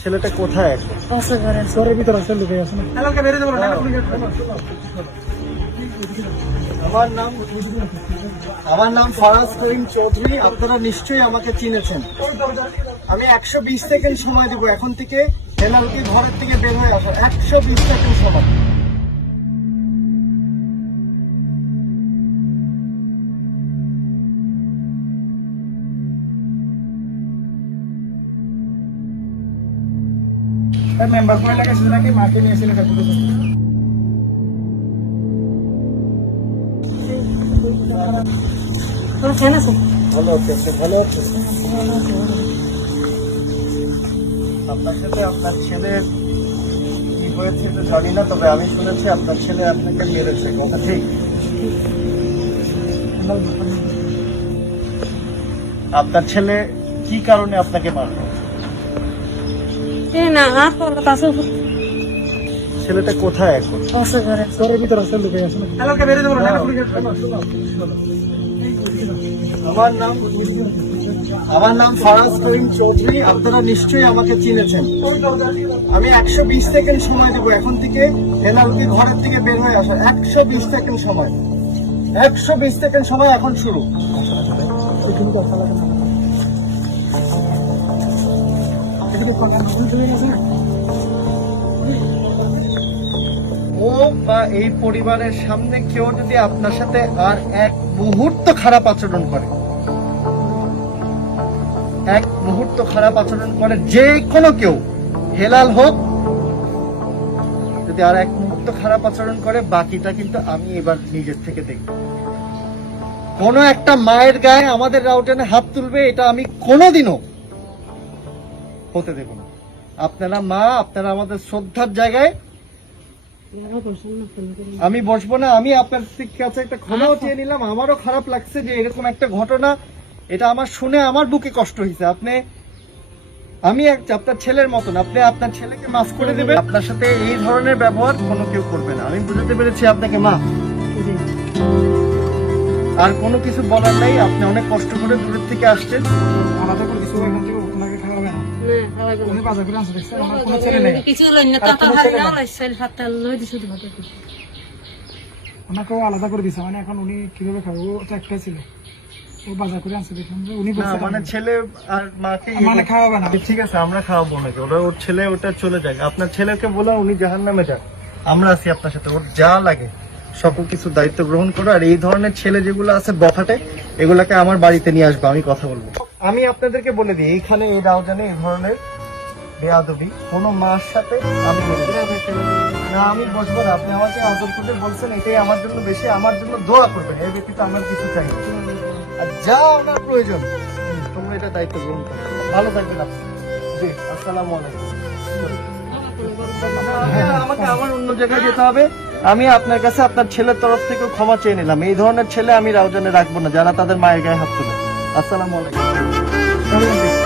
ছেলেটা কোথায়? আছে ঘরে। ঘরের ভিতর আছে লুকে আছে না? আমার নাম আমার নাম ফরাজ করিম চৌধুরী আপনারা নিশ্চয়ই আমাকে চিনেছেন। আমি একশো বিশ সেকেন্ড সময় দেবো এখন থেকে হেলালকে ঘরের থেকে বের হয়ে আসো। একশো বিশ সেকেন্ড সময়। মেম্বার মাকে তোর ফ্যান আছে? ভালো হচ্ছে ভালো হচ্ছে আপনার সাথে আপনার ছেলের কি হয়েছে তো জানি না তবে আমি শুনেছি আপনার ছেলে আপনাকে মেরেছে কথা ঠিক? আপনার ছেলে কি কারণে আপনাকে মারলো? না ছেলেটা কোথায় এখন? ঘরের ভিতরে আছে লুকে আছে আমার নাম আমার নাম ফারাজ করিম চৌধুরী আপনারা নিশ্চয়ই আমাকে চিনেছেন। আমি একশো বিশ সেকেন্ড সময় দেবো এখন থেকে হেলালকে ঘরের থেকে বের হয়ে আসা। একশো বিশ সেকেন্ড সময়। একশো বিশ সেকেন্ড সময় এখন শুরু। ও বা এই পরিবারের সামনে কেউ যদি আপনার সাথে আর এক মুহূর্ত খারাপ আচরণ করে, এক মুহূর্ত খারাপ আচরণ করে যে কোনো কেউ, হেলাল হোক, যদি আর এক মুহূর্ত খারাপ আচরণ করে, বাকিটা কিন্তু আমি এবার নিজের থেকে দেখব। কোন একটা মায়ের গায়ে আমাদের রাউটেনে হাত তুলবে, এটা আমি কোনোদিনও হতে দেব না। আপনারা মা আপনারা আমাদের শ্রদ্ধার জায়গায় আমি বসবো না আমি আপনার কাছে একটা ক্ষমাও চেয়ে নিলাম। আমারও খারাপ লাগছে যে এরকম একটা ঘটনা এটা আমার শুনে আমার বুকে কষ্ট হয়েছে। আপনি আমি আপনার ছেলের মতন আপনি আপনার ছেলেকে মাফ করে দেবেন। আপনার সাথে এই ধরনের ব্যবহার কোনো কেউ করবে না। আমি বুঝতে পেরেছি আপনাকে মা। আর কোনো কিছু বলার নাই আপনি অনেক কষ্ট করে দূরের থেকে আসছেন। আলাদা করে কিছু উনি বাজার করে আনছে দেখছে? আমার কোনো ছেলে নেই। কিছু লই না তাতা হারি না লাইছিল হাতে লই দিছো তোমাকে ওনাকেও আলাদা করে দিছে। মানে এখন উনি কীভাবে খাবে? ও তো একটাই ছিল। ও বাজার করে আনছে দেখলাম যে উনি বলছে মানে ছেলে আর মাকে মানে খাওয়াবে না। ঠিক আছে আমরা খাওয়াবো নাকি? ওরা ওর ছেলে ওটা চলে যাক। আপনার ছেলেকে বলো উনি জাহান নামে যাক। আমরা আছি আপনার সাথে। ওর যা লাগে সকল কিছু দায়িত্ব গ্রহণ করো। আর এই ধরনের ছেলে যেগুলো আছে বখাটে এগুলাকে আমার বাড়িতে নিয়ে আসব। আমি কথা বলব। আমি আপনাদেরকে বলে দিই এইখানে এই রাউজানে এই ধরনের বেয়াদবি কোনো মার সাথে আমি না। আমি বসবো না। আপনি আমাকে আদর করতে বলছেন এটাই আমার জন্য বেশি আমার জন্য দোয়া করবেন। এর ব্যতীত আমার কিছু চাই আর যা আপনার প্রয়োজন তোমরা এটা দায়িত্ব গ্রহণ করো। ভালো থাকবেন আপনি। জি আসসালামু হ্যাঁ, আমাকে আমার অন্য জায়গায় যেতে হবে। আমি আপনার কাছে আপনার ছেলের তরফ থেকে ক্ষমা চেয়ে নিলাম। এই ধরনের ছেলে আমি রাউজানে রাখব না যারা তাদের মায়ের গায়ে হাত তোলে। আসসালামু আলাইকুম।